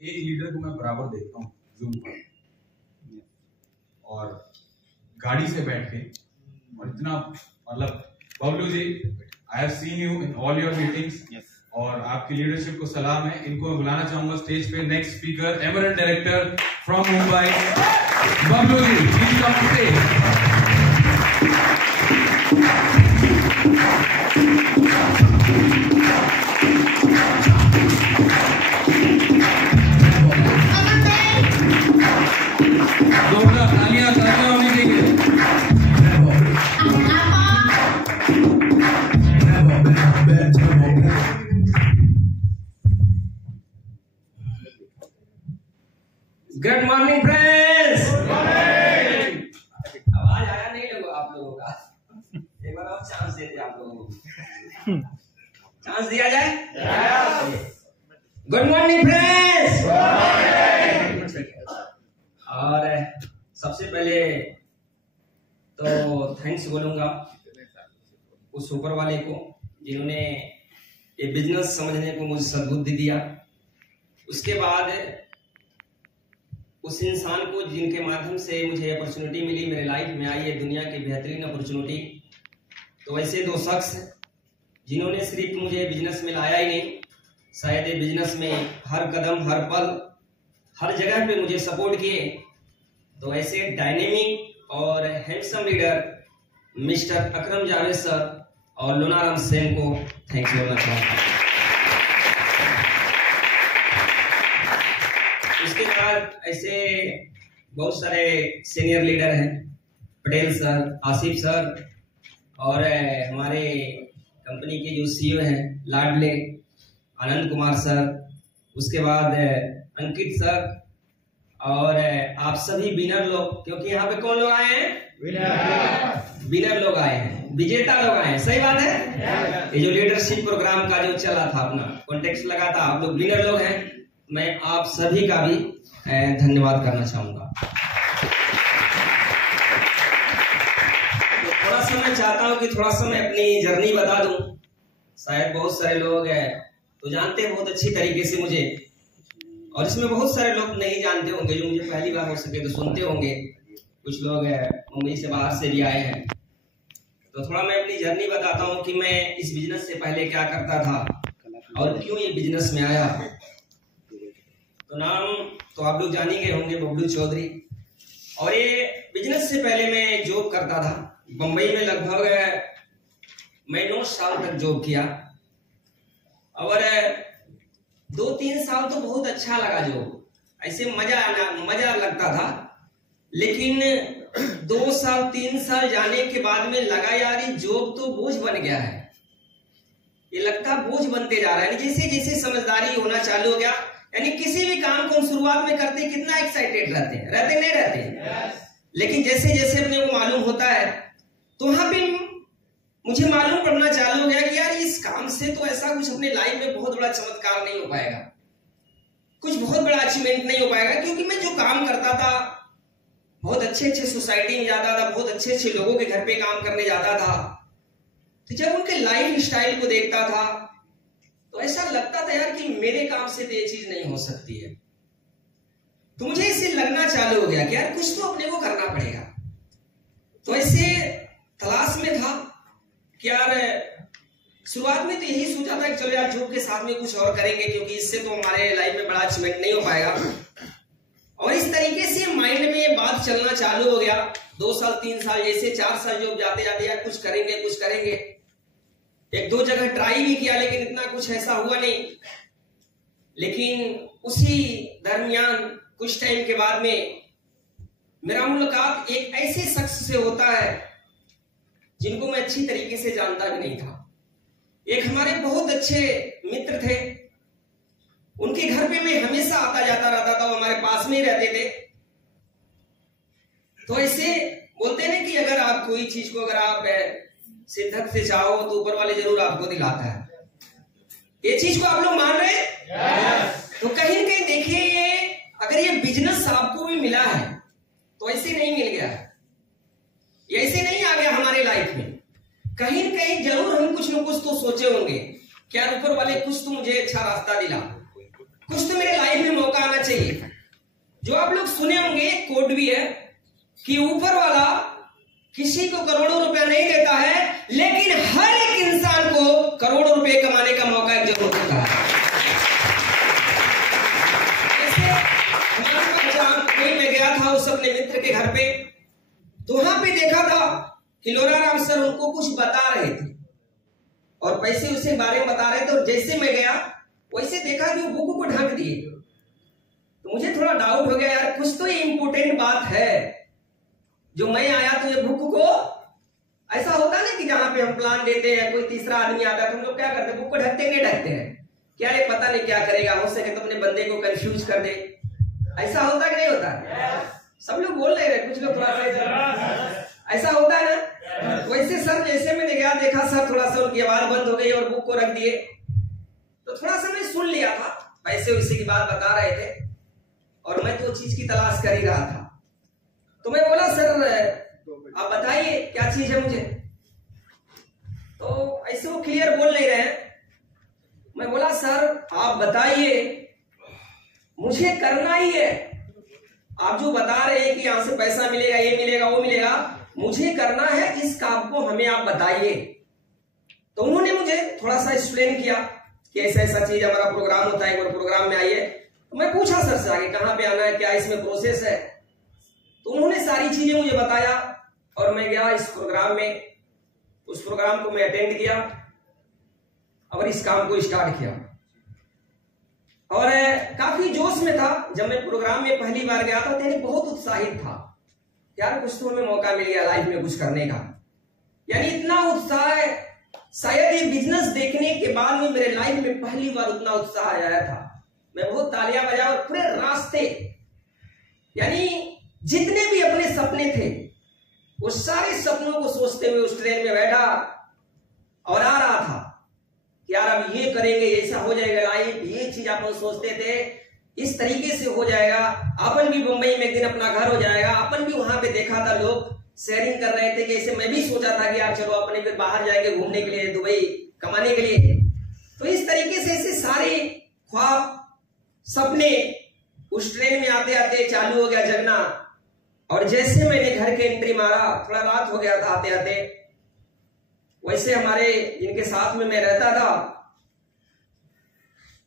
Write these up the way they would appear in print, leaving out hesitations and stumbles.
एक लीडर को मैं बराबर देखता हूँ जूम पर और गाड़ी से बैठ के और इतना मतलब Bablu ji I have seen you in all your meetings और आपकी लीडरशिप को सलाम है। इनको मैं बुलाना चाहूंगा स्टेज पे। Next speaker Emerald director from Mumbai Bablu ji, please come on stage. Good morning friends. आवाज आया नहीं लोगों आप लोगों का? एक बार और चांस देते आप लोगों को, चांस दिया जाए। Good morning friends. और सबसे पहले तो थैंक्स बोलूंगा उस ऊपर वाले को जिन्होंने ये बिजनेस समझने को मुझे सद्बुद्धि दिया। उसके बाद उस इंसान को जिनके माध्यम से मुझे अपॉर्चुनिटी मिली, मेरे लाइफ में आई है दुनिया की बेहतरीन अपॉर्चुनिटी। तो ऐसे दो शख्स जिन्होंने सिर्फ मुझे बिजनेस में लाया ही नहीं, शायद बिजनेस में हर कदम हर पल हर जगह पे मुझे सपोर्ट किए। तो ऐसे डायनेमिक और हैंडसम लीडर मिस्टर अकरम जावेद सर और लोनाराम सेन को थैंक्स बोलना चाहूँगा। उसके बाद ऐसे बहुत सारे सीनियर लीडर हैं, पटेल सर, आसिफ सर और हमारे कंपनी के जो सीईओ हैं लाडले आनंद कुमार सर, उसके बाद अंकित सर और आप सभी विनर लोग, क्योंकि यहाँ पे कौन लोग आए हैं? विनर लोग आए हैं, विजेता लोग आए हैं। सही बात है। ये जो लीडरशिप प्रोग्राम का जो चला था, अपना कॉन्टेक्स्ट लगा था, आप लोग विनर लोग हैं। मैं आप सभी का भी धन्यवाद करना चाहूंगा। तो थोड़ा सा मैं चाहता हूं कि थोड़ा सा मैं अपनी जर्नी बता दूं। शायद बहुत सारे लोग तो जानते हैं बहुत अच्छी तरीके से मुझे, और इसमें बहुत सारे लोग नहीं जानते होंगे जो मुझे पहली बार हो सके तो सुनते होंगे। कुछ लोग मुंबई से बाहर से भी आए हैं। तो थोड़ा मैं अपनी जर्नी बताता हूं कि मैं इस बिजनेस से पहले क्या करता था और क्यों ये बिजनेस में आया। तो नाम तो आप लोग जान ही गए होंगे, बबलू चौधरी। और ये बिजनेस से पहले मैं जॉब करता था बंबई में। लगभग मैं 9 साल तक जॉब किया और 2-3 साल तो बहुत अच्छा लगा जॉब, ऐसे मजा लगता था। लेकिन 2 साल 3 साल जाने के बाद में लगा यार ये जॉब तो बोझ बन गया है, ये लगता बोझ बनते जा रहा है। जैसे जैसे समझदारी होना चालू हो गया, यानी किसी भी काम को हम शुरुआत में करते कितना एक्साइटेड रहते नहीं रहते। लेकिन जैसे जैसे अपने को मालूम होता है तो वहां पे मुझे मालूम पड़ना चालू हो गया कि यार इस काम से तो ऐसा कुछ अपने लाइफ में बहुत बड़ा चमत्कार नहीं हो पाएगा, कुछ बहुत बड़ा अचीवमेंट नहीं हो पाएगा। क्योंकि मैं जो काम करता था, बहुत अच्छे अच्छे सोसाइटी में जाता था, बहुत अच्छे अच्छे लोगों के घर पे काम करने जाता था। तो जब उनके लाइफ स्टाइल को देखता था तो ऐसा लगता था यार कि मेरे काम से तो ये चीज नहीं हो सकती है। तो मुझे इससे लगना चालू हो गया कि यार कुछ तो अपने को करना पड़ेगा। तो ऐसे तलाश में था कि यार शुरुआत में तो यही सोचा था कि चलो यार जॉब के साथ में कुछ और करेंगे, क्योंकि इससे तो हमारे लाइफ में बड़ा अचीवमेंट नहीं हो पाएगा। और इस तरीके से माइंड में ये बात चलना चालू हो गया। 2 साल 3 साल जैसे 4 साल जॉब जाते जाते यार कुछ करेंगे। 1-2 जगह ट्राई भी किया लेकिन इतना कुछ ऐसा हुआ नहीं। लेकिन उसी दरमियान कुछ टाइम के बाद में मेरा मुलाकात एक ऐसे शख्स से होता है जिनको मैं अच्छी तरीके से जानता भी नहीं था। एक हमारे बहुत अच्छे मित्र थे, उनके घर पे मैं हमेशा आता जाता रहता था, वो हमारे पास में ही रहते थे। तो ऐसे बोलते हैं कि अगर आप कोई चीज को अगर आप शिद्दत से चाहो तो ऊपर वाले जरूर आपको दिलाता है। ये चीज को आप लोग मान रहे हैं? तो कहीं न कहीं देखिए, अगर ये बिजनेस आपको भी मिला है तो ऐसे नहीं मिल गया है, ये ऐसे नहीं आ गया हमारे लाइफ में। कहीं न कहीं जरूर हम कुछ न कुछ तो सोचे होंगे, क्या ऊपर वाले कुछ तो मुझे अच्छा रास्ता दिला, कुछ तो मेरे लाइफ में मौका आना चाहिए। जो आप लोग सुने होंगे, एक कोट भी है कि ऊपर वाला किसी को करोड़ों रुपया नहीं देता है, लेकिन हर एक इंसान को करोड़ों रुपए कमाने का मौका एक जरूर देता है। जैसे मैं गया था उस अपने मित्र के घर पे, तो वहां पे देखा था कि लोनाराम सर उनको कुछ बता रहे थे और पैसे उसे बारे में बता रहे थे, और जैसे मैं गया वैसे देखा कि वो बुक को ढक दिए। तो मुझे थोड़ा डाउट हो गया, यार कुछ तो ये इंपोर्टेंट बात है। जो मैं आया तो ये बुक को, ऐसा होता ना कि जहां पे हम प्लान देते हैं, कोई तीसरा आदमी आता है तो हम लोग क्या करते हैं, बुक को ढकते नहीं ढकते हैं, क्या ये पता नहीं क्या करेगा, हो सके तो अपने बंदे को कंफ्यूज कर दे। ऐसा होता कि नहीं होता? सब लोग बोल रहे हैं, कुछ लोग थोड़ा सा ऐसा होता है ना। वैसे सर जैसे मैंने गया, देखा सर थोड़ा सा उनकी आवाज बंद हो गई और बुक को रख दिए, तो थोड़ा सा मैं सुन लिया था, पैसे वैसे की बात बता रहे थे और मैं तो चीज की तलाश कर ही रहा था। तो मैं बोला सर आप बताइए क्या चीज है मुझे, तो ऐसे वो क्लियर बोल नहीं रहे हैं। मैं बोला सर आप बताइए, मुझे करना ही है, आप जो बता रहे हैं कि यहां से पैसा मिलेगा, ये मिलेगा, वो मिलेगा, मुझे करना है, इस काम को हमें आप बताइए। तो उन्होंने मुझे थोड़ा सा एक्सप्लेन किया कि ऐसा ऐसा चीज हमारा प्रोग्राम होता है, एक बार प्रोग्राम में आइए। तो मैं पूछा सर से आगे कहां पे आना है, क्या इसमें प्रोसेस है, तो उन्होंने सारी चीजें मुझे बताया और मैं गया इस प्रोग्राम में। उस प्रोग्राम को मैं अटेंड किया और इस काम को स्टार्ट किया और काफी जोश में था। जब मैं प्रोग्राम में पहली बार गया था तो बहुत उत्साहित था, यार कुछ तो हमें मौका मिल गया लाइफ में कुछ करने का। यानी इतना उत्साह है, शायद ये बिजनेस देखने के बाद में मेरे लाइफ में पहली बार उतना उत्साह आया था। मैं बहुत तालियां बजा और पूरे रास्ते, यानी जितने भी अपने सपने थे वो सारे सपनों को सोचते हुए उस ट्रेन में बैठा और आ रहा था कि यार अब ये करेंगे, ऐसा हो जाएगा लाइफ, ये चीज अपन सोचते थे इस तरीके से हो जाएगा, अपन भी मुंबई में एक दिन अपना घर हो जाएगा। अपन भी वहां पे देखा था लोग शेयरिंग कर रहे थे कि ऐसे मैं भी सोचा था कि यार चलो अपने फिर बाहर जाएंगे घूमने के लिए, दुबई कमाने के लिए। तो इस तरीके से ऐसे सारे ख्वाब सपने उस ट्रेन में आते आते चालू हो गया जगना। और जैसे मैंने घर के एंट्री मारा, थोड़ा रात हो गया था आते आते, वैसे हमारे जिनके साथ में मैं रहता था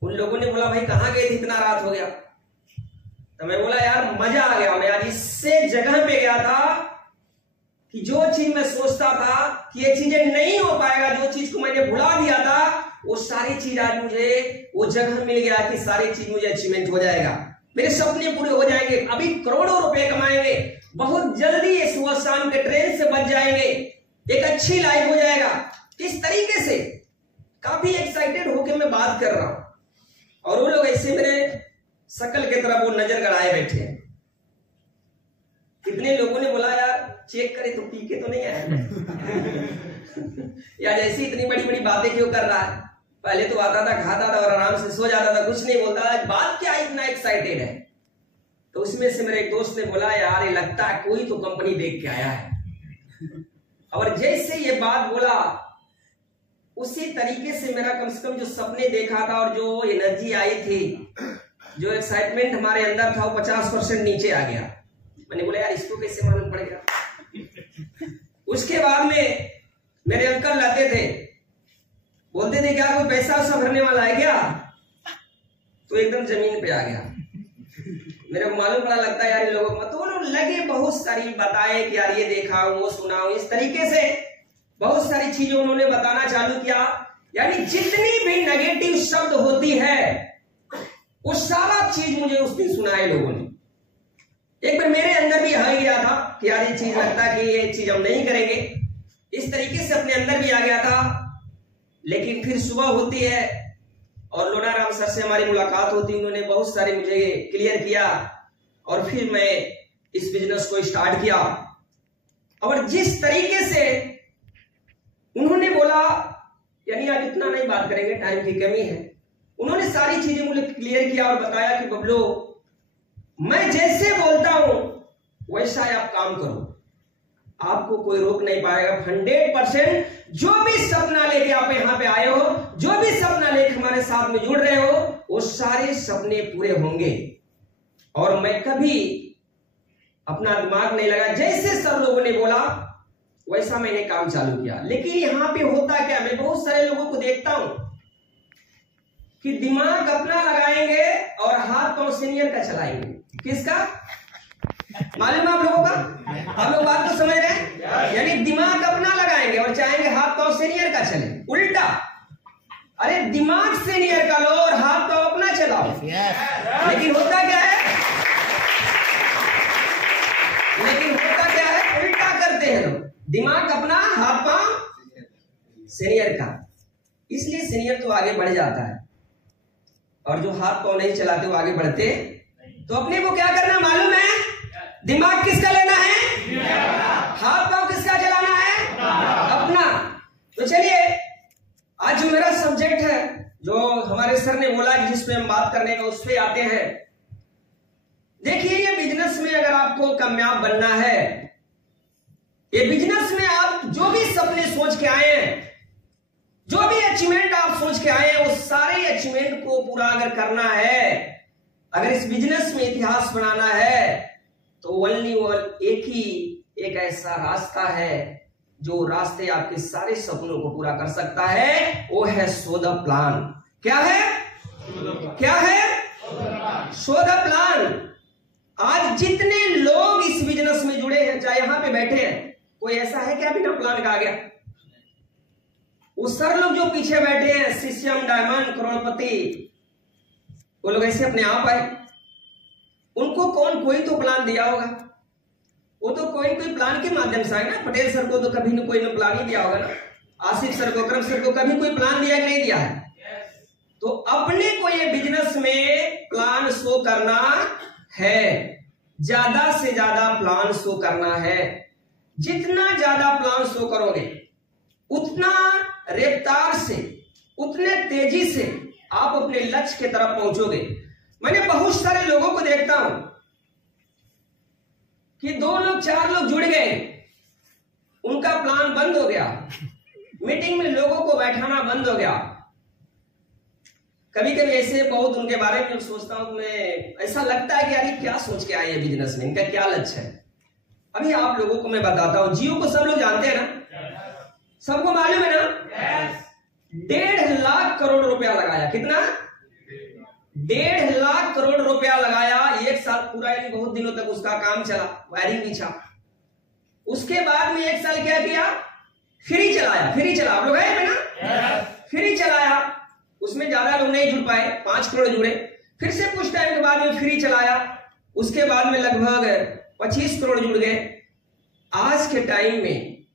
उन लोगों ने बोला भाई कहां गए थे, इतना रात हो गया। तो मैं बोला यार मजा आ गया, मैं यार इससे जगह पे गया था कि जो चीज मैं सोचता था कि ये चीजें नहीं हो पाएगा, जो चीज को मैंने भुला दिया था, वो सारी चीज आज मुझे वो जगह मिल गया कि सारी चीज मुझे अचीवमेंट हो जाएगा, मेरे सपने पूरे हो जाएंगे, अभी करोड़ों रुपए कमाएंगे, बहुत जल्दी सुबह शाम के ट्रेन से बच जाएंगे, एक अच्छी लाइफ हो जाएगा। इस तरीके से काफी एक्साइटेड होकर मैं बात कर रहा हूं और वो लोग ऐसे मेरे शकल की तरफ वो नजर गड़ाए बैठे हैं। कितने लोगों ने बोला यार चेक करे तो पी के तो नहीं आया यार ऐसी इतनी बड़ी बड़ी बातें क्यों कर रहा है, पहले तो आता था खाता था और आराम से सो जाता था, कुछ नहीं बोलता था, बात क्या इतना एक्साइटेड है। तो उसमें से मेरे एक दोस्त ने बोला यार ये लगता है कोई तो कंपनी देख के आया है। और जैसे ये बात बोला उसी तरीके से मेरा कम से कम जो सपने देखा था और जो एनर्जी आई थी, जो एक्साइटमेंट हमारे अंदर था, वो 50% नीचे आ गया। मैंने बोला यार इसको कैसे मालूम पड़ गया। उसके बाद में मेरे अंकल लाते थे, बोलते थे क्या कोई पैसा वैसा भरने वाला है क्या, तो एकदम जमीन पे आ गया। मेरे को मालूम पड़ा लगता है यार इन लोगों को, तो उन्होंने लगे बहुत सारी बताए कि यार ये देखा वो सुना, इस तरीके से बहुत सारी चीजें उन्होंने बताना चालू किया। यानी जितनी भी नेगेटिव शब्द होती है वो सारा चीज मुझे उस दिन सुनाए लोगों ने। एक बार मेरे अंदर भी आ गया था कि यार ये चीज लगता है कि ये चीज हम नहीं करेंगे, इस तरीके से अपने अंदर भी आ गया था। लेकिन फिर सुबह होती है और लोनाराम सर से हमारी मुलाकात होती, उन्होंने बहुत सारे मुझे क्लियर किया और फिर मैं इस बिजनेस को स्टार्ट किया। और जिस तरीके से उन्होंने बोला, यानी आज इतना नहीं बात करेंगे, टाइम की कमी है, उन्होंने सारी चीजें मुझे क्लियर किया और बताया कि बबलू मैं जैसे बोलता हूं वैसा ही आप काम करो, आपको कोई रोक नहीं पाएगा। 100% जो भी सपना लेके आप यहां पे आए हो, जो भी सपना लेके हमारे साथ में जुड़ रहे हो, वो सारे सपने पूरे होंगे। और मैं कभी अपना दिमाग नहीं लगा, जैसे सब लोगों ने बोला वैसा मैंने काम चालू किया। लेकिन यहां पे होता क्या, मैं बहुत सारे लोगों को देखता हूं कि दिमाग अपना लगाएंगे और हाथ पांव सीनियर का चलाएंगे। किसका मालूम है आप लोगों का? आप लोग बात तो समझ रहे हैं? यानी दिमाग अपना लगाएंगे और चाहेंगे हाथ पांव सीनियर का चले। उल्टा, अरे दिमाग सीनियर का लो और हाथ पांव अपना चलाओ। लेकिन होता क्या है, उल्टा करते हैं लोग। दिमाग अपना, हाथ पांव सीनियर का। इसलिए सीनियर तो आगे बढ़ जाता है और जो हाथ पांव नहीं चलाते वो आगे बढ़ते। तो अपने को क्या करना मालूम है? दिमाग किसका लेना है? हाथ पांव किसका चलाना है? अपना। तो चलिए, आज जो मेरा सब्जेक्ट है, जो हमारे सर ने बोला कि जिस पे हम बात करने का, उस पे आते हैं। देखिए, ये बिजनेस में अगर आपको कामयाब बनना है, ये बिजनेस में आप जो भी सपने सोच के आए हैं, जो भी अचीवमेंट आप सोच के आए हैं, वो सारे अचीवमेंट को पूरा अगर करना है, अगर इस बिजनेस में इतिहास बनाना है, तो ओनली एक ऐसा रास्ता है जो रास्ते आपके सारे सपनों को पूरा कर सकता है, वो है शो द प्लान। क्या है? क्या है? Show the plan. आज जितने लोग इस बिजनेस में जुड़े हैं, चाहे यहां पे बैठे हैं, कोई ऐसा है क्या बिना प्लान का आ गया? वो सर लोग जो पीछे बैठे हैं, सीसीएम, डायमंड, करोड़पति, वो लोग ऐसे अपने आप आए? उनको कोई तो प्लान दिया होगा। वो तो कोई प्लान के माध्यम से आए ना। पटेल सर को तो कभी न कोई प्लान ही दिया होगा ना। आसिफ सर को, करम सर को कभी कोई प्लान दिया कि नहीं दिया है? तो अपने को ये बिजनेस में प्लान शो करना है, ज्यादा से ज्यादा प्लान शो करना है। जितना ज्यादा प्लान शो करोगे, उतना रफ्तार से, उतने तेजी से आप अपने लक्ष्य की तरफ पहुंचोगे। मैंने बहुत सारे लोगों को देखता हूं कि 2 लोग 4 लोग जुड़ गए, उनका प्लान बंद हो गया, मीटिंग में लोगों को बैठाना बंद हो गया। कभी कभी ऐसे बहुत उनके बारे में सोचता हूं, मैं ऐसा लगता है कि यार क्या सोच के आए हैं बिजनेस में, इनका क्या लक्ष्य है। अभी आप लोगों को मैं बताता हूं, जियो को सब लोग जानते हैं ना, सबको मालूम है ना? 1.5 लाख करोड़ रुपया लगाया। कितना? 1.5 लाख करोड़ रुपया लगाया। 1 साल पूरा, यानी बहुत दिनों तक उसका काम चला, वायरिंग बिछा। उसके बाद में 1 साल क्या किया? फ्री चलाया। आप लोग है ना? फ्री चलाया। उसमें ज्यादा लोग नहीं जुड़ पाए, 5 करोड़ जुड़े। फिर से कुछ टाइम के बाद में फ्री चलाया, उसके बाद में लगभग 25 करोड़ जुड़ गए। आज के टाइम में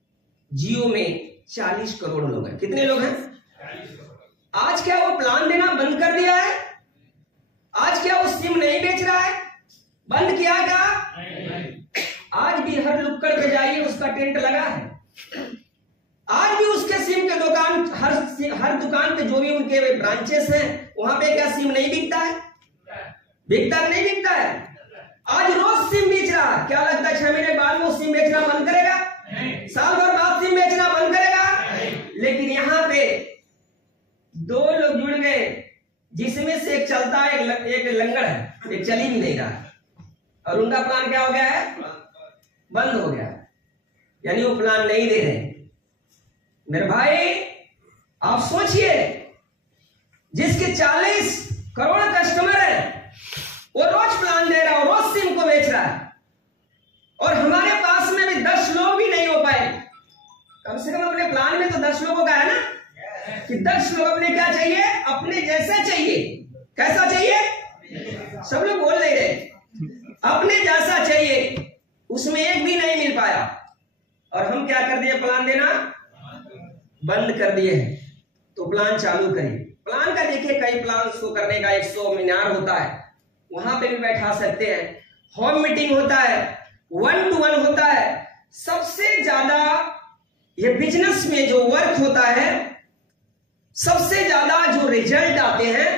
जियो में 40 करोड़ लोग हैं। कितने लोग हैं? आज क्या वो प्लान देना बंद कर दिया है? आज क्या वो सिम नहीं बेच रहा है? बंद किया क्या? आज भी हर नुक्कड़ पे जाइए, उसका टेंट लगा है। आज भी उसके सिम के दुकान, हर दुकान पे जो भी उनके ब्रांचेस हैं, वहां पे क्या सिम नहीं बिकता है? बिकता नहीं बिकता है? आज रोज सिम बेच रहा है। क्या लगता है 6 महीने बाद वो सिम बेचना बंद करेगा? साल भर बाद सिम बेचना बंद करेगा? लेकिन यहां पे 2 लोग जुड़ गए, जिसमें से एक चलता है, एक लंगड़ है, एक चली भी नहीं रहा है, और उनका प्लान क्या हो गया है? बंद हो गया। यानी वो प्लान नहीं दे रहे। मेरे भाई, आप सोचिए, जिसके 40 करोड़ कस्टमर है, वो रोज प्लान दे रहा है, रोज सिम को बेच रहा है, और हमारे पास में भी 10 लोग भी नहीं हो पाए। कम से कम अपने प्लान में तो 10 लोगों का है ना, कि 10 लोग अपने क्या चाहिए? अपने जैसा चाहिए। कैसा चाहिए? सब लोग बोल नहीं रहे। अपने जैसा चाहिए। उसमें एक भी नहीं मिल पाया, और हम क्या कर दिए? प्लान देना बंद कर दिए हैं। तो प्लान चालू करिए। प्लान का देखिए, कई प्लान शो करने का 100 सेमिनार होता है, वहां पे भी बैठा सकते हैं। होम मीटिंग होता है, 1 to 1 होता है। सबसे ज्यादा ये बिजनेस में जो वर्क होता है, सबसे ज्यादा जो रिजल्ट आते हैं,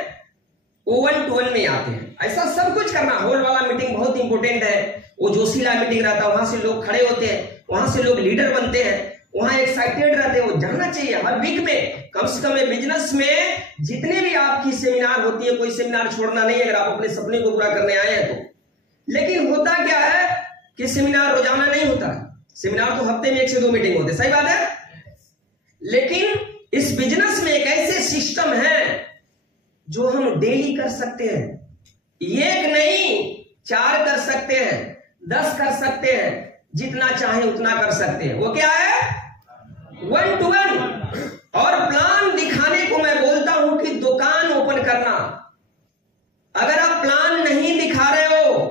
वो 1 to 1 में आते हैं। ऐसा सब कुछ करना। हॉल वाला मीटिंग बहुत इंपॉर्टेंट है। वो जोशीला मीटिंग रहता है, वहां से लोग खड़े होते हैं, वहां से लोग लीडर बनते हैं, वहां एक्साइटेड रहते हैं, वो जाना चाहिए हर वीक में कम से कम। बिजनेस में जितने भी आपकी सेमिनार होती है, कोई सेमिनार छोड़ना नहीं है अगर आप अपने सपने को पूरा करने आए हैं तो। लेकिन होता क्या है कि सेमिनार रोजाना नहीं होता, सेमिनार तो हफ्ते में 1 से 2 मीटिंग होते, सही बात है। लेकिन इस बिजनेस में एक ऐसे सिस्टम है जो हम डेली कर सकते हैं, 1 नहीं 4 कर सकते हैं, 10 कर सकते हैं, जितना चाहे उतना कर सकते हैं। वो क्या है? 1 to 1। और प्लान दिखाने को मैं बोलता हूं कि दुकान ओपन करना। अगर आप प्लान नहीं दिखा रहे हो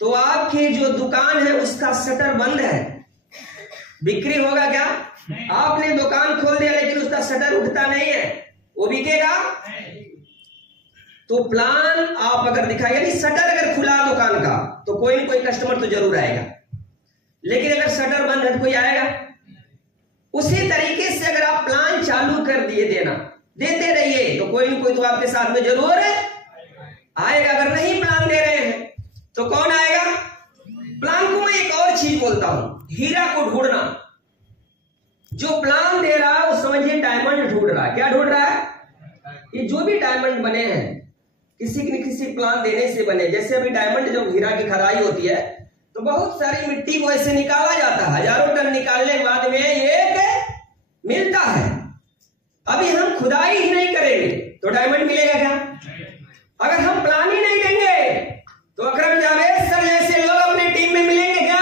तो आपकी जो दुकान है उसका शटर बंद है, बिक्री होगा क्या? आपने दुकान खोल दिया लेकिन उसका शटर उठता नहीं है, वो बिकेगा? तो प्लान आप अगर दिखाएगा, यानी शटर अगर खुला दुकान का तो कोई ना कोई कस्टमर तो जरूर आएगा, लेकिन अगर शटर बंद है तो कोई आएगा? उसी तरीके से अगर आप प्लान चालू कर दिए देते रहिए तो कोई ना कोई तो आपके साथ में जरूर आएगा। अगर नहीं प्लान दे रहे हैं तो कौन आएगा? प्लान को मैं एक और चीज बोलता हूं, हीरा को ढूंढना। जो प्लान दे रहा है वो समझिए डायमंड ढूंढ रहा है। क्या ढूंढ रहा है? ये जो भी डायमंड बने हैं किसी न किसी प्लान देने से बने। जैसे अभी डायमंड जब हीरा की खदाई होती है तो बहुत सारी मिट्टी को ऐसे निकाला जाता है, हजारों टन निकालने के बाद में एक मिलता है। अभी हम खुदाई ही नहीं करेंगे तो डायमंड मिलेगा क्या? अगर हम प्लान ही नहीं देंगे तो अकरम जावेद सर जैसे लोग अपने टीम में मिलेंगे क्या?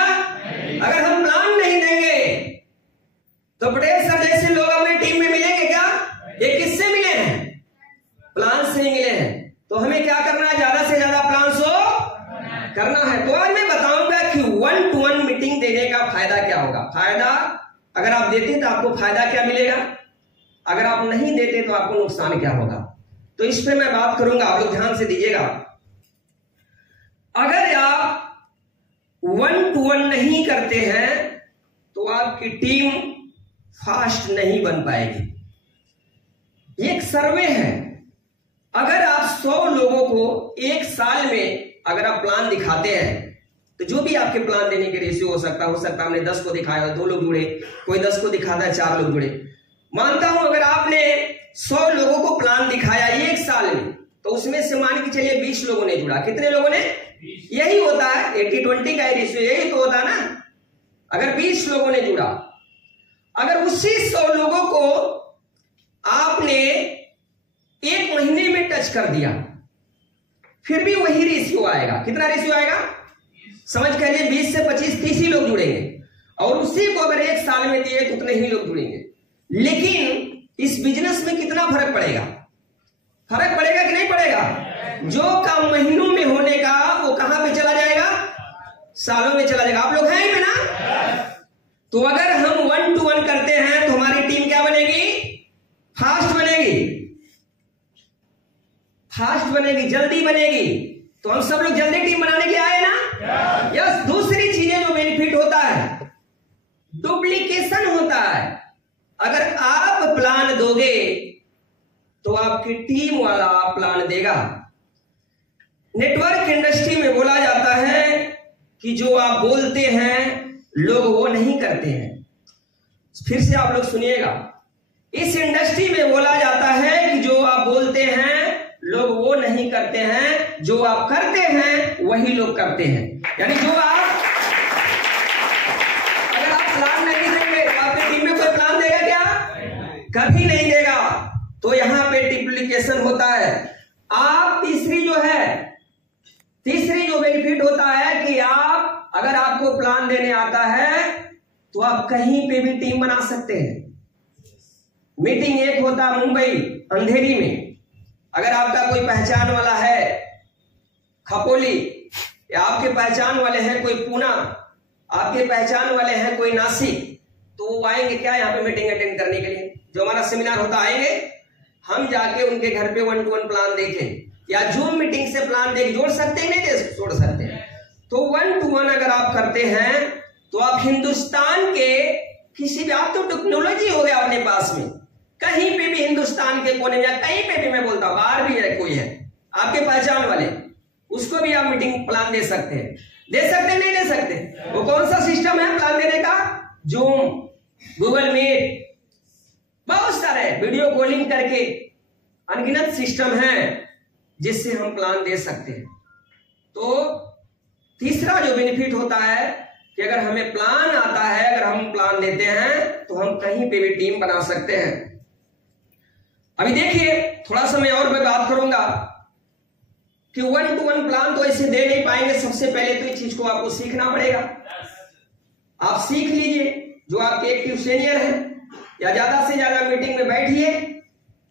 अगर हम प्लान नहीं देंगे तो पटेल सर जैसे लोग अपने टीम में मिलेंगे क्या? ये किससे मिले हैं? प्लान से ही मिले हैं। तो हमें क्या करना है? ज्यादा से ज्यादा प्लान शो करना है। तो आज मैं बताऊंगा कि 1 to 1 मीटिंग देने का फायदा क्या होगा। फायदा अगर आप देते तो आपको फायदा क्या मिलेगा, अगर आप नहीं देते तो आपको नुकसान क्या होगा। तो इस पे मैं बात करूंगा, आप लोग ध्यान से दीजिएगा। अगर आप 1 to 1 नहीं करते हैं तो आपकी टीम फास्ट नहीं बन पाएगी। एक सर्वे है, अगर आप 100 लोगों को 1 साल में अगर आप प्लान दिखाते हैं तो जो भी आपके प्लान देने के रेशियो हो सकता हमने 10 को दिखाया, 2 लोग जुड़े, कोई 10 को दिखाता है, 4 लोग जुड़े। मानता हूं अगर आपने 100 लोगों को प्लान दिखाया 1 साल में तो उसमें से मान के चलिए 20 लोगों ने जुड़ा। कितने लोगों ने? यही होता है 80-20 का रेशियो, यही तो होता है ना। अगर 20 लोगों ने जुड़ा, अगर उसी 100 लोगों को आपने 1 महीने में टच कर दिया फिर भी वही रेशियो आएगा। कितना रेशियो आएगा? समझ कर लिए 20 से 25-30 ही लोग जुड़ेंगे, और उसी को अगर 1 साल में दिए तो उतने ही लोग जुड़ेंगे। लेकिन इस बिजनेस में कितना फर्क पड़ेगा? फर्क पड़ेगा कि नहीं पड़ेगा? जो काम महीनों में होने का वो कहां पे चला जाएगा? सालों में चला जाएगा। आप लोग हैं में ना? तो अगर हम 1 to 1 करते हैं तो हमारी टीम क्या बनेगी? फास्ट बनेगी, फास्ट बनेगी, जल्दी बनेगी। तो हम सब लोग जल्दी टीम बनाने के आए ना? यस। दूसरी चीजें जो बेनिफिट होता है, डुप्लीकेशन होता है। अगर आप प्लान दोगे तो आपकी टीम वाला प्लान देगा। नेटवर्क इंडस्ट्री में बोला जाता है कि जो आप बोलते हैं लोग वो नहीं करते हैं। फिर से आप लोग सुनिएगा, इस इंडस्ट्री में बोला जाता है कि जो आप बोलते हैं लोग वो नहीं करते हैं, जो आप करते हैं वही लोग करते हैं। यानी जो आप अगर आप प्लान नहीं देंगे तो आपकी टीम में कोई प्लान देगा क्या? कभी नहीं देगा। तो यहां पे डुप्लीकेशन होता है। आप तीसरी जो बेनिफिट होता है कि आप अगर आपको प्लान देने आता है तो आप कहीं पे भी टीम बना सकते हैं। मीटिंग एक होता है मुंबई अंधेरी में, अगर आपका कोई पहचान वाला है खपोली, या आपके पहचान वाले हैं कोई पूना, आपके पहचान वाले हैं कोई नासिक, तो वो आएंगे क्या यहाँ पे मीटिंग अटेंड करने के लिए? जो हमारा सेमिनार होता आएंगे, हम जाके उनके घर पे 1 to 1 प्लान देखें, या जूम मीटिंग से प्लान देख जोड़ सकते हैं, नहीं जोड़ सकते हैं। तो 1 to 1 अगर आप करते हैं तो आप हिंदुस्तान के किसी भी, आप तो टेक्नोलॉजी हो गया अपने पास में, कहीं पे भी हिंदुस्तान के कोने में, कहीं पे भी, मैं बोलता हूं बाहर भी है कोई है आपके पहचान वाले, उसको भी आप मीटिंग प्लान दे सकते हैं। दे सकते नहीं दे सकते? वो कौन सा सिस्टम है प्लान देने का? जूम। गूगल मीट, बहुत सारे वीडियो कॉलिंग करके अनगिनत सिस्टम है जिससे हम प्लान दे सकते हैं। तो तीसरा जो बेनिफिट होता है कि अगर हमें प्लान आता है, अगर हम प्लान देते हैं तो हम कहीं पे भी टीम बना सकते हैं। अभी देखिए थोड़ा सा मैं और बात करूंगा कि 1-to-1 प्लान तो ऐसे दे नहीं पाएंगे। सबसे पहले तो इस चीज को आपको सीखना पड़ेगा। आप सीख लीजिए, जो आपके एक्टिव सीनियर है या ज्यादा से ज्यादा मीटिंग में बैठिए,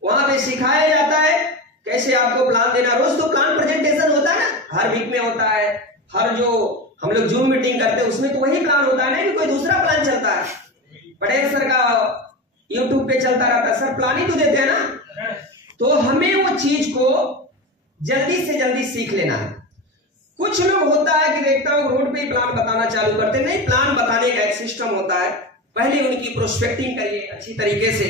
वहां पे सिखाया जाता है कैसे आपको प्लान देना। रोज तो प्लान प्रेजेंटेशन होता है ना, हर वीक में होता है, हर जो हम लोग जूम मीटिंग करते हैं उसमें तो वही प्लान होता है ना, कि कोई दूसरा प्लान चलता है। पटेल सर का यूट्यूब पे चलता रहता है, सर प्लान ही तो देते हैं ना। तो हमें वो चीज को जल्दी से जल्दी सीख लेना है। कुछ लोग होता है कि देखता हूं रोड पे ही प्लान बताना चालू करते, नहीं, प्लान बताने का एक सिस्टम होता है। पहले उनकी प्रोस्पेक्टिंग करिए अच्छी तरीके से,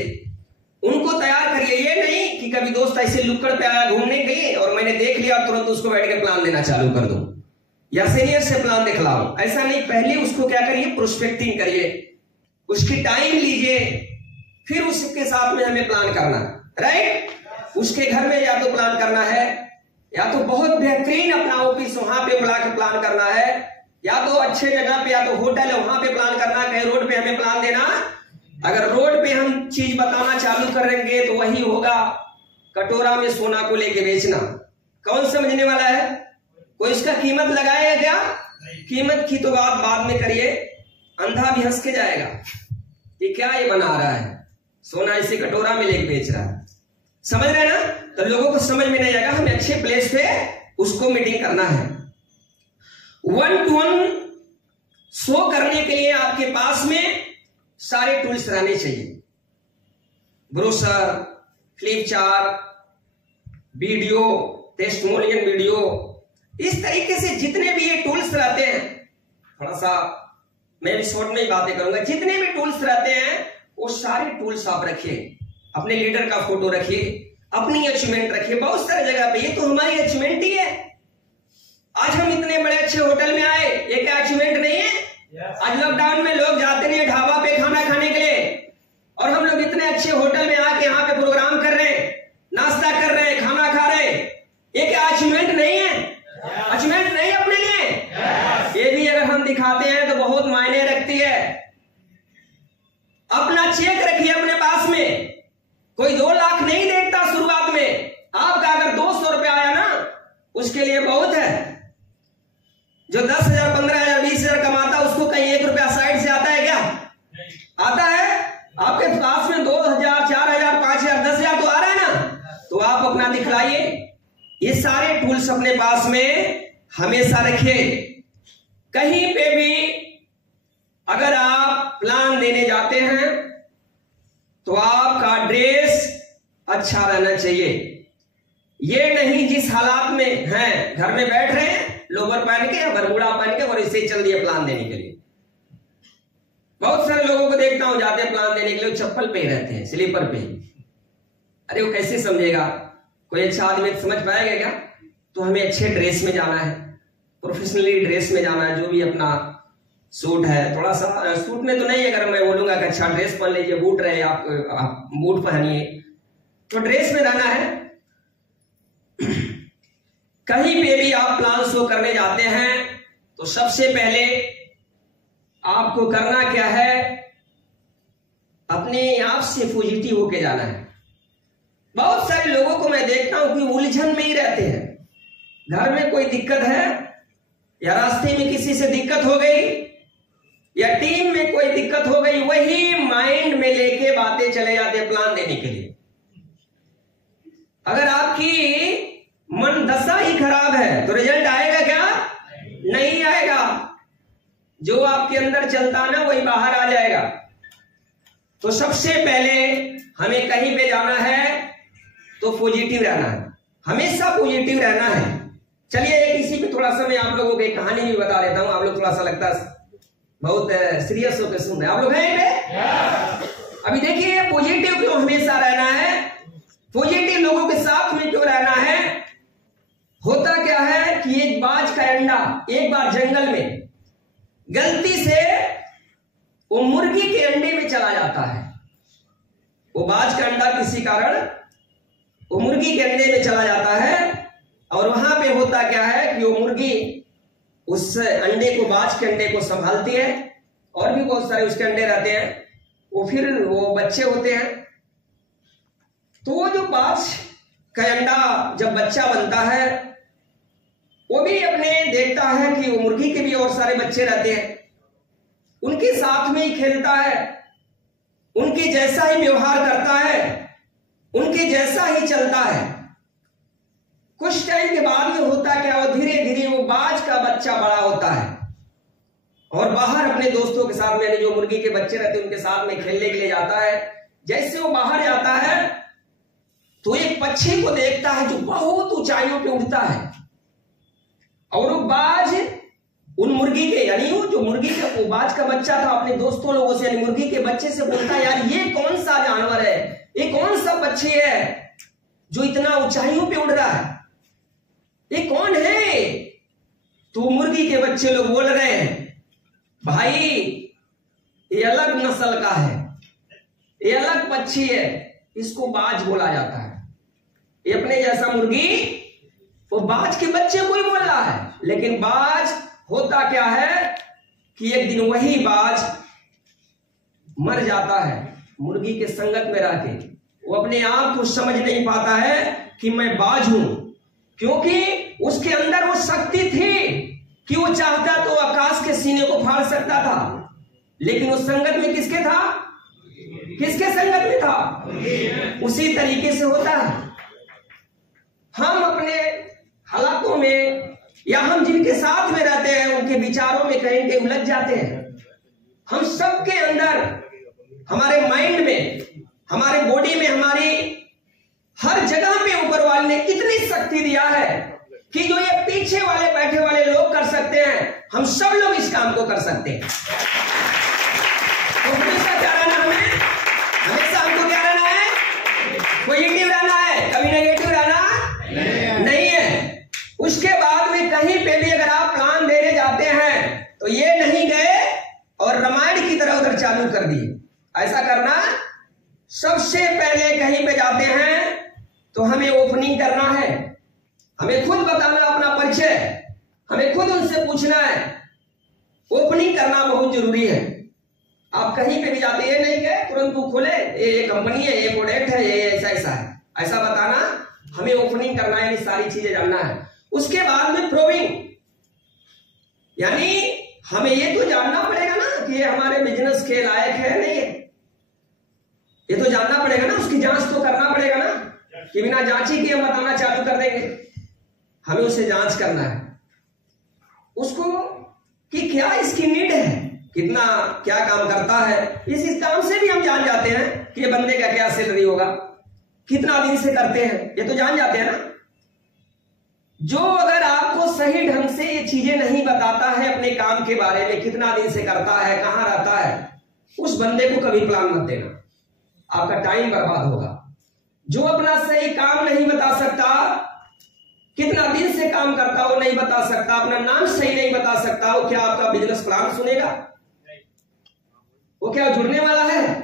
उनको तैयार करिए। ये नहीं कि कभी दोस्त ऐसे लुक्कड़ पे आया घूमने के लिए और मैंने देख लिया तुरंत उसको बैठ के प्लान देना चालू कर दूं या सीनियर से प्लान दिखलाओ, ऐसा नहीं। पहले उसको क्या करिए, प्रोस्पेक्टिंग करिए, उसकी टाइम लीजिए, फिर उसके साथ में हमें प्लान करना, राइट। उसके घर में या तो प्लान करना है, या तो बहुत बेहतरीन अपना ऑफिस वहां पे बुला के प्लान करना है, या तो अच्छे जगह पे, या तो होटल है वहां पे प्लान करना है, कहीं रोड पे हमें प्लान देना। अगर रोड पे हम चीज बताना चालू करेंगे तो वही होगा, कटोरा में सोना को लेके बेचना। कौन समझने वाला है? कोई इसका कीमत लगाएगा क्या? कीमत की तो बात बाद में करिए, अंधा भी हंस के जाएगा कि क्या ये बना रहा है, सोना इसे कटोरा में लेके बेच रहा है। समझ रहे ना? तो लोगों को समझ में नहीं आएगा। हमें अच्छे प्लेस पे उसको मीटिंग करना है। 1-to-1 शो करने के लिए आपके पास में सारे टूल्स रहने चाहिए। Brochure, flip chart, video, testimonial video, इस तरीके से जितने भी ये टूल्स रहते हैं, थोड़ा सा मैं भी शॉर्ट में ही बातें करूंगा, जितने भी टूल्स रहते हैं वो सारे टूल्स आप रखिए। अपने लीडर का फोटो रखिए, अपनी अचीवमेंट रखिए, बहुत सारी जगह पे। ये तो हमारी अचीवमेंट ही है। आज हम इतने बड़े अच्छे होटल में आए, ये क्या अचीवमेंट नहीं है? आज लॉकडाउन में लोग जाते नहीं ढाबा पे खाना खाने के लिए, और हम लोग इतने अच्छे होटल में आके यहाँ पे प्रोग्राम कर रहे हैं, नाश्ता कर रहे हैं, खाना खा रहे हैं। ये क्या अचीवमेंट नहीं है? अचीवमेंट नहीं अपने लिए? ये भी अगर हम दिखाते हैं तो बहुत मायने रखती है। अपना चेक रखिए अपने पास में। कोई 2 लाख नहीं देखता शुरुआत में, आपका अगर 200 रुपया आया ना, उसके लिए बहुत है। जो 10,000, 15,000, 20,000 कमाता, उसको कहीं 1 रुपया साइड से आता है क्या? आता है? आपके पास में 2,000, 4,000, 5,000, 10,000 तो आ रहा है ना, तो आप अपना दिखलाइए। ये सारे टूल्स अपने पास में हमेशा रखिए। कहीं पे भी अगर आप प्लान देने जाते हैं तो आपका ड्रेस अच्छा रहना चाहिए। ये नहीं जिस हालात में हैं, घर में बैठ रहे हैं लोवर पहन के या बरमूडा पहन के और इससे चल दिए प्लान देने के लिए। बहुत सारे लोगों को देखता हूं जाते हैं प्लान देने के लिए, चप्पल पे रहते हैं, स्लीपर पे। अरे वो कैसे समझेगा? कोई अच्छा आदमी समझ पाएगा क्या? तो हमें अच्छे ड्रेस में जाना है, प्रोफेशनली ड्रेस में जाना है। जो भी अपना सूट है, थोड़ा सा सूट में तो नहीं, अगर मैं बोलूंगा कि अच्छा ड्रेस पहन लीजिए, बूट रहे आप बूट पहनिए, तो ड्रेस में रहना है। कहीं पे भी आप प्लान शो करने जाते हैं तो सबसे पहले आपको करना क्या है? अपने आप से पॉजिटिव होके जाना है। बहुत सारे लोगों को मैं देखता हूं कि उलझन में ही रहते हैं। घर में कोई दिक्कत है, या रास्ते में किसी से दिक्कत हो गई, या टीम में कोई दिक्कत हो गई, वही माइंड में लेके बातें चले जाते प्लान देने के लिए। अगर आपकी मन दशा ही खराब है तो रिजल्ट आएगा क्या? नहीं आएगा। जो आपके अंदर चलता ना वही बाहर आ जाएगा। तो सबसे पहले हमें कहीं पे जाना है तो पॉजिटिव रहना है, हमेशा पॉजिटिव रहना है। चलिए एक इसी पे थोड़ा सा मैं आप लोगों को एक कहानी भी बता देता हूं। आप लोग थोड़ा सा लगता है बहुत सीरियस होकर सुन रहे हैं, आप लोग हैं? अभी देखिए पॉजिटिव क्यों हमेशा रहना है, पॉजिटिव लोगों के साथ में क्यों रहना है। होता क्या है कि एक बाज का अंडा एक बार जंगल में गलती से वो मुर्गी मुर्गी के अंडे में चला जाता है। वो बाज का अंडा किसी कारण वो मुर्गी के अंडे में चला जाता है, और वहां पे होता क्या है कि वो मुर्गी उस अंडे को, बाज के अंडे को संभालती है, और भी बहुत सारे उसके अंडे रहते हैं, वो फिर वो बच्चे होते हैं। तो वो जो बाज का अंडा जब बच्चा बनता है, वो भी अपने देखता है कि वो मुर्गी के भी और सारे बच्चे रहते हैं, उनके साथ में ही खेलता है, उनके जैसा ही व्यवहार करता है, उनके जैसा ही चलता है। कुछ टाइम के बाद में होता क्या, वो धीरे धीरे वो बाज का बच्चा बड़ा होता है और बाहर अपने दोस्तों के साथ में, जो मुर्गी के बच्चे रहते हैं उनके साथ में खेलने के लिए जाता है। जैसे वो बाहर जाता है तो एक पक्षी को देखता है जो बहुत ऊंचाइयों पे उड़ता है, और वो बाज उन मुर्गी के, यानी वो जो मुर्गी का वो बाज का बच्चा था, अपने दोस्तों लोगों से, यानी मुर्गी के बच्चे से बोलता है, यार ये कौन सा जानवर है, ये कौन सा पक्षी है जो इतना ऊंचाइयों पे उड़ रहा है, ये कौन है? तो मुर्गी के बच्चे लोग बोल रहे हैं, भाई ये अलग नस्ल का है, ये अलग पक्षी है, इसको बाज बोला जाता है। ये अपने जैसा मुर्गी, वो बाज के बच्चे को ही बोल रहा है। लेकिन बाज होता क्या है कि एक दिन वही बाज मर जाता है मुर्गी के संगत में रह के। वो अपने आप को समझ नहीं पाता है कि मैं बाज हूं, क्योंकि उसके अंदर वो शक्ति थी कि वो चाहता तो आकाश के सीने को फाड़ सकता था, लेकिन वो संगत में किसके था? किसके संगत में था? उसी तरीके से होता है। हम अपने हालातों में या हम जिनके साथ में रहते हैं उनके विचारों में कहीं कहीं उलझ जाते हैं। हम सबके अंदर, हमारे माइंड में, हमारे बॉडी में, हमारी हर जगह पे ऊपर वाले ने इतनी शक्ति दिया है कि जो ये पीछे वाले बैठे वाले लोग कर सकते हैं, हम सब लोग इस काम को कर सकते हैं। तो हमेशा क्या रहना, हमेशा हमको क्या रहना है? पॉजिटिव रहना है, कभी नेगेटिव रहना नहीं है। उसके बाद में कहीं पे भी अगर आप प्लान देने जाते हैं तो ये नहीं गए और रामायण की तरह उधर चालू कर दिए। ऐसा करना, सबसे पहले कहीं पे जाते हैं तो हमें ओपनिंग करना है, हमें खुद बताना अपना परिचय, हमें खुद उनसे पूछना है। ओपनिंग करना बहुत जरूरी है। आप कहीं पे भी जाते हैं, नहीं गए तुरंत वो खोले, ये कंपनी है, ये प्रोडक्ट है, ये ऐसा ऐसा है, ऐसा बताना, हमें ओपनिंग करना है, ये सारी चीजें जानना है। उसके बाद में प्रूविंग, यानी हमें ये तो जानना पड़ेगा ना कि ये हमारे बिजनेस के लायक है नहीं है, ये तो जानना पड़ेगा ना, उसकी जांच तो करना पड़ेगा ना, कि बिना जांची के हम बताना चालू कर देंगे। हमें उसे जांच करना है उसको कि क्या इसकी नीड है, कितना क्या काम करता है। इस काम से भी हम जान जाते हैं कि ये बंदे का क्या सैलरी होगा, कितना दिन से करते हैं, ये तो जान जाते हैं ना। जो अगर आपको सही ढंग से ये चीजें नहीं बताता है अपने काम के बारे में, कितना दिन से करता है, कहां रहता है, उस बंदे को कभी प्लान मत देना, आपका टाइम बर्बाद होगा। जो अपना सही काम नहीं बता सकता, कितना दिन से काम करता वो नहीं बता सकता, अपना नाम सही नहीं बता सकता, वो क्या आपका बिजनेस प्लान सुनेगा? वो क्या जुड़ने वाला है?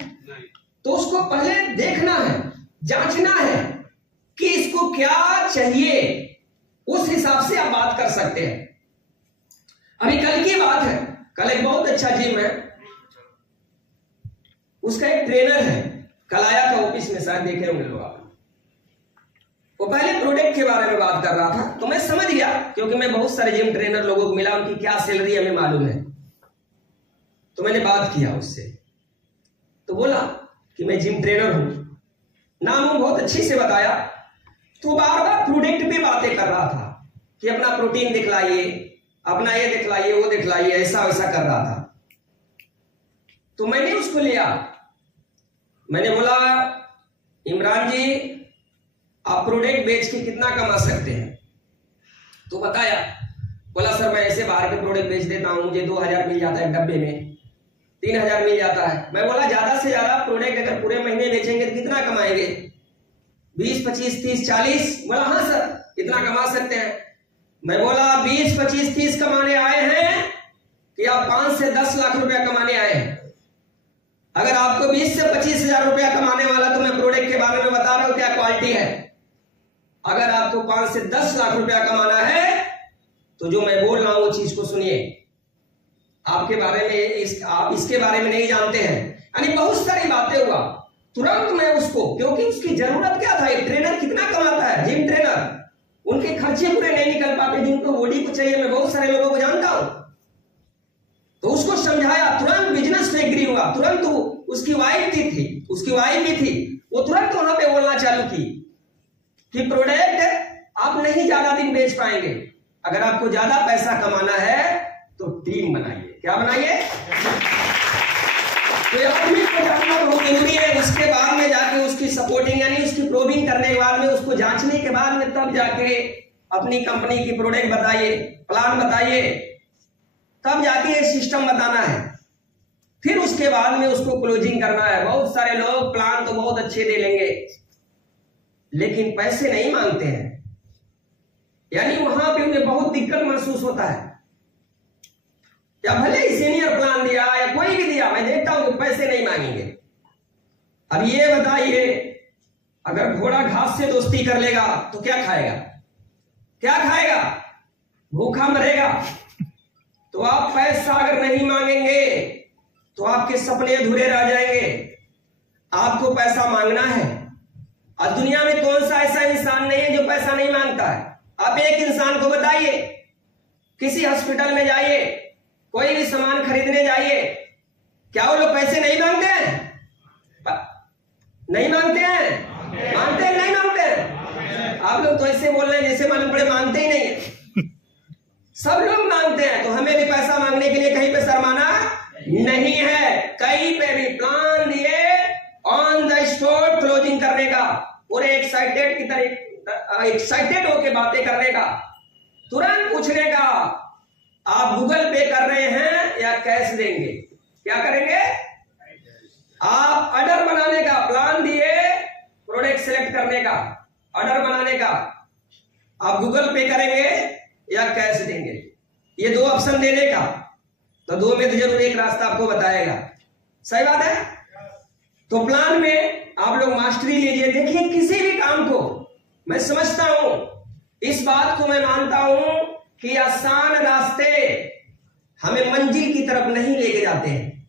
तो उसको पहले देखना है, जांचना है कि इसको क्या चाहिए, उस हिसाब से आप बात कर सकते हैं। अभी कल की बात है, कल एक बहुत अच्छा जिम है, उसका एक ट्रेनर है, कल आया था ऑफिस में, शायद देखे होंगे लोग आप। वो पहले प्रोडक्ट के बारे में बात कर रहा था, तो मैं समझ गया, क्योंकि मैं बहुत सारे जिम ट्रेनर लोगों को मिला, उनकी क्या सैलरी हमें मालूम है। तो मैंने बात किया उससे, तो बोला कि मैं जिम ट्रेनर हूं, नाम वो बहुत अच्छी से बताया। तो बार बार प्रोडक्ट पे बातें कर रहा था कि अपना प्रोटीन दिखलाइए, अपना ये दिखलाइए, वो दिखलाइए, ऐसा वैसा कर रहा था। तो मैंने उसको लिया, मैंने बोला इमरान जी आप प्रोडक्ट बेच के कितना कमा सकते हैं? तो बताया, बोला सर मैं ऐसे बाहर के प्रोडक्ट बेच देता हूं, मुझे 2000 मिल जाता है डब्बे में, 3000 मिल जाता है। मैं बोला ज्यादा से ज्यादा प्रोडक्ट अगर पूरे महीने बेचेंगे तो कितना कमाएंगे? 20, 25, 30, 40? बोला हाँ सर इतना कमा सकते हैं। मैं बोला 20, 25, 30 कमाने आए हैं कि आप 5 से 10 लाख रुपया कमाने आए हैं? 25,000 रुपया कमाने वाला, तो मैं प्रोडक्ट के बारे में बता रहा हूं क्या क्वालिटी है। अगर आपको 5 से 10 लाख रुपया कमाना है तो जो मैं बोल रहा हूं वो चीज को सुनिए। आपके बारे में आप इसके बारे में नहीं जानते हैं, यानी बहुत सारी बातें हुआ, तुरंत मैं उसको, क्योंकि उसकी जरूरत क्या था, एक ट्रेनर कितना कमाता है, जिम ट्रेनर, उनके खर्चे पूरे नहीं निकल पाते जिनको बॉडी को चाहिए, मैं बहुत सारे लोगों को जानता हूं। तो उसको समझाया, तुरंत बिजनेस में एग्री हुआ, तुरंत उसकी वाइफ भी थी, वो तुरंत वहां पे बोलना चालू की कि प्रोडक्ट आप नहीं ज्यादा दिन बेच पाएंगे, अगर आपको ज्यादा पैसा कमाना है तो टीम बनाइए। क्या बनाइए? तो आदमी को जानना बहुत जरूरी है। उसके बाद में जाके उसकी सपोर्टिंग, यानी उसकी प्रोबिंग करने के बाद में, उसको जांचने के बाद में, तब जाके अपनी कंपनी की प्रोडक्ट बताइए, प्लान बताइए, तब जाके ये सिस्टम बताना है। फिर उसके बाद में उसको क्लोजिंग करना है। बहुत सारे लोग प्लान तो बहुत अच्छे दे लेंगे लेकिन पैसे नहीं मांगते हैं, यानी वहां पे उन्हें बहुत दिक्कत महसूस होता है। या भले ही सीनियर प्लान दिया या कोई भी दिया, मैं देखता हूं कि पैसे नहीं मांगेंगे। अब ये बताइए, अगर घोड़ा घास से दोस्ती कर लेगा तो क्या खाएगा? क्या खाएगा? भूखा मरेगा। तो आप पैसा अगर नहीं मांगेंगे तो आपके सपने अधूरे रह जाएंगे। आपको पैसा मांगना है। आज दुनिया में कौन सा ऐसा इंसान नहीं है जो पैसा नहीं मांगता है? आप एक इंसान को बताइए, किसी हॉस्पिटल में जाइए, कोई भी सामान खरीदने जाइए, क्या वो लोग पैसे नहीं मांगते हैं? नहीं मांगते हैं? मांगते हैं नहीं मांगते? आप लोग तो ऐसे बोल रहे हैं जैसे मालूम पड़े मांगते ही नहीं है। सब लोग मांगते हैं। तो हमें भी पैसा मांगने के लिए कहीं पे शर्माना नहीं है। कहीं पे भी प्लान दिए, ऑन द स्पॉट क्लोजिंग करने का, पूरे एक्साइटेड की तरह, एक्साइटेड होके बातें करने का, तुरंत पूछने का आप गूगल पे कर रहे हैं या कैश देंगे? क्या करेंगे? आप ऑर्डर बनाने का, प्लान दिए, प्रोडक्ट सिलेक्ट करने का, ऑर्डर बनाने का, आप गूगल पे करेंगे या कैश देंगे? ये दो ऑप्शन देने का। तो दो में तो जरूर एक रास्ता आपको बताएगा। सही बात है? तो प्लान में आप लोग मास्टरी लीजिए। देखिए, किसी भी काम को मैं समझता हूं, इस बात को मैं मानता हूं कि आसान रास्ते हमें मंजिल की तरफ नहीं लेके जाते हैं।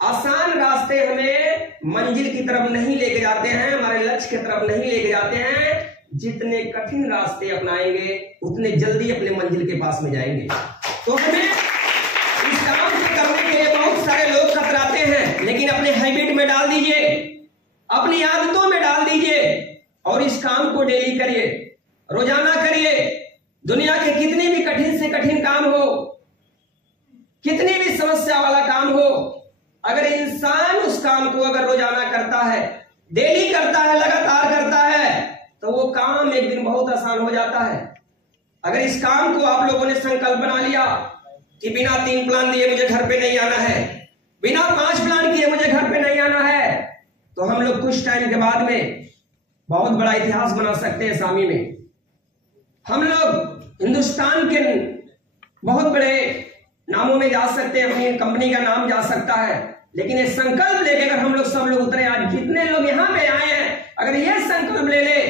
आसान रास्ते हमें मंजिल की तरफ नहीं लेके जाते हैं, हमारे लक्ष्य की तरफ नहीं लेके जाते हैं। जितने कठिन रास्ते अपनाएंगे उतने जल्दी अपने मंजिल के पास में जाएंगे। तो हमें इस काम को करने के लिए बहुत सारे लोग कतराते हैं, लेकिन अपने हैबिट में डाल दीजिए, अपनी आदतों में डाल दीजिए और इस काम को डेली करिए, रोजाना करिए। दुनिया के कितनी भी कठिन से कठिन काम हो, कितनी भी समस्या वाला काम हो, अगर इंसान उस काम को अगर रोजाना करता है, डेली करता है, लगातार करता है, तो वो काम एक दिन बहुत आसान हो जाता है। अगर इस काम को आप लोगों ने संकल्प बना लिया कि बिना 3 प्लान दिए मुझे घर पे नहीं आना है, बिना 5 प्लान किए मुझे घर पे नहीं आना है, तो हम लोग कुछ टाइम के बाद में बहुत बड़ा इतिहास बना सकते हैं। सामी में हम लोग हिंदुस्तान के बहुत बड़े नामों में जा सकते हैं, अपनी कंपनी का नाम जा सकता है। लेकिन ये संकल्प लेके अगर हम लोग सब लोग उतरे, आज जितने लोग यहां पे आए हैं, अगर ये संकल्प ले ले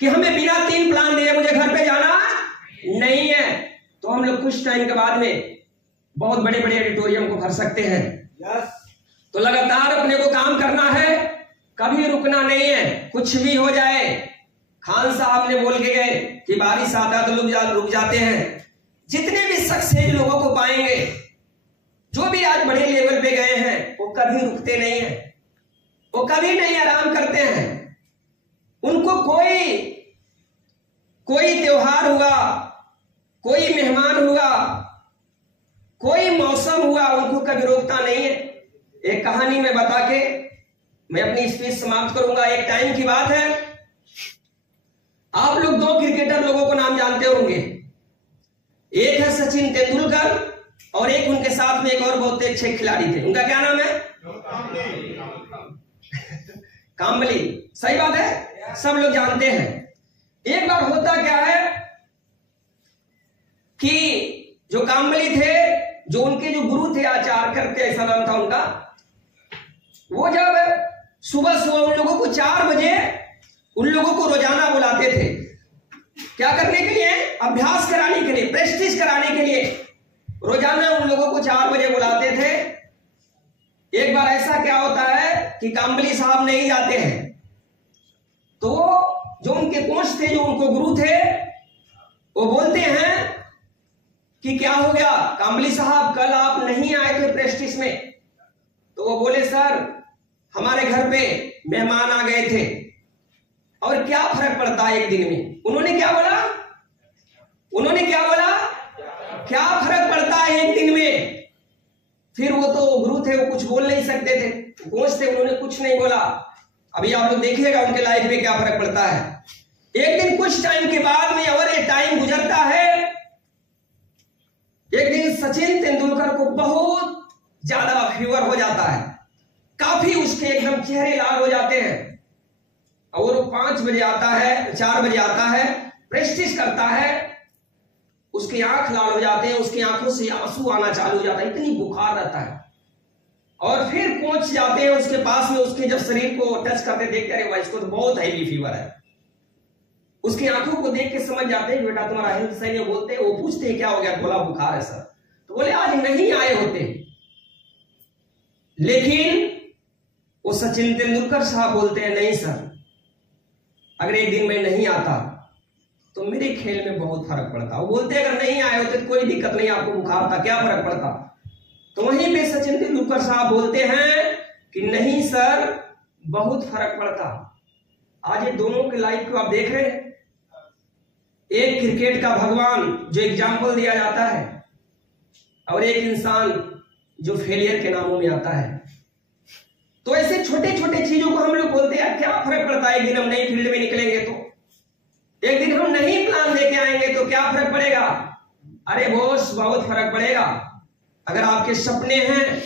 कि हमें बिना 3 प्लान दिए मुझे घर पे जाना नहीं है, तो हम लोग कुछ टाइम के बाद में बहुत बड़े बड़े ऑडिटोरियम को भर सकते हैं। तो लगातार अपने को काम करना है, कभी रुकना नहीं है। कुछ भी हो जाए, खान साहब ने बोल के गए कि बारिश आता तो लोग रुक जाते हैं। जितने भी सक्सेस लोगों को पाएंगे, जो भी आज बड़े लेवल पे गए हैं, वो कभी रुकते नहीं हैं, वो कभी नहीं आराम करते हैं। उनको कोई त्योहार हुआ, कोई मेहमान हुआ, कोई मौसम हुआ, उनको कभी रोकता नहीं है। एक कहानी में बता के मैं अपनी स्पीच समाप्त करूंगा। एक टाइम की बात है, आप लोग 2 क्रिकेटर लोगों को नाम जानते होंगे। एक है सचिन तेंदुलकर और एक उनके साथ में एक और बहुत अच्छे खिलाड़ी थे। उनका क्या नाम है? काम्बली। सही बात है, सब लोग जानते हैं। एक बार होता क्या है कि जो काम्बली थे, जो उनके जो गुरु थे, आचार्य करते ऐसा नाम था उनका, वो जब सुबह सुबह उन लोगों को 4 बजे उन लोगों को रोजाना बुलाते थे। क्या करने के लिए? अभ्यास कराने के लिए, प्रैक्टिस कराने के लिए रोजाना उन लोगों को 4 बजे बुलाते थे। एक बार ऐसा क्या होता है कि काम्बली साहब नहीं जाते हैं, तो जो उनके कोच थे, जो उनको गुरु थे, वो बोलते हैं कि क्या हो गया काम्बली साहब, कल आप नहीं आए थे प्रैक्टिस में। तो वो बोले सर हमारे घर पे मेहमान आ गए थे और क्या फर्क पड़ता है एक दिन में। उन्होंने क्या बोला? क्या फर्क पड़ता है एक दिन में। फिर वो तो गुरु थे, वो कुछ बोल नहीं सकते थे, कोच थे, उन्होंने कुछ नहीं बोला। अभी आप लोग देखिएगा उनके लाइफ में क्या फर्क पड़ता है। एक दिन कुछ टाइम के बाद में और एक टाइम गुजरता है। एक दिन सचिन तेंदुलकर को बहुत ज्यादा फीवर हो जाता है, काफी उसके एकदम चेहरे लाल हो जाते हैं और वो 5 बजे आता है, 4 बजे आता है, प्रैक्टिस करता है, उसकी आंख लाल हो जाते हैं, उसकी आंखों से आंसू आना चालू हो जाता है, इतनी बुखार रहता है। और फिर कोच जाते हैं उसके पास में, उसके जब शरीर को टच करते देखते अरे भाई इसको तो बहुत हैवी फीवर है। उसकी आंखों को देख के समझ जाते हैं बेटा तुम्हारा हेल्थ सही है। बोलते हैं, वो पूछते हैं क्या हो गया, बोला बुखार है सर। तो बोले आज नहीं आए होते, लेकिन वो सचिन तेंदुलकर साहब बोलते हैं नहीं सर, अगर एक दिन मैं नहीं आता तो मेरे खेल में बहुत फर्क पड़ता। वो बोलते हैं अगर नहीं आए होते तो कोई दिक्कत नहीं, आपको बुखार था, क्या फर्क पड़ता। तो वहीं पे सचिन तेंदुलकर साहब बोलते हैं कि नहीं सर बहुत फर्क पड़ता। आज ये दोनों के लाइफ को आप देख रहे हैं, एक क्रिकेट का भगवान जो एग्जाम्पल दिया जाता है और एक इंसान जो फेलियर के नामों में आता है। तो ऐसे छोटे छोटे चीजों को हम लोग बोलते हैं क्या फर्क पड़ता है, एक दिन हम नई फील्ड में निकलेंगे तो, एक दिन हम नहीं प्लान लेके आएंगे तो क्या फर्क पड़ेगा। अरे बॉस बहुत फर्क पड़ेगा। अगर आपके सपने हैं,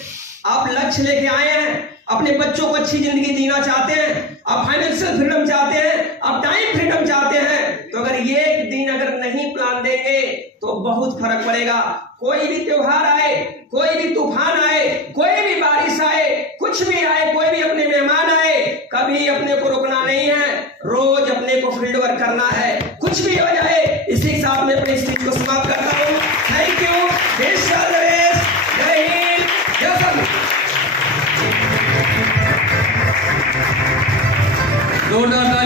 आप लक्ष्य लेके आए हैं, अपने बच्चों को अच्छी जिंदगी जीना चाहते हैं, आप फाइनेंशियल फ्रीडम चाहते हैं, आप टाइम फ्रीडम चाहते हैं, तो अगर ये एक दिन अगर नहीं प्लान देंगे तो बहुत फर्क पड़ेगा। कोई भी त्योहार आए, कोई भी तूफान आए, कोई भी बारिश आए, कुछ भी आए, कोई भी अपने मेहमान आए, कभी अपने को रुकना नहीं है, रोज अपने को फील्ड वर्क करना है, कुछ भी हो जाए। इसी के साथ मैं अपनी स्पीच को समाप्त करता हूँ। Thank you. जय हिंद, जय सब। जोरदार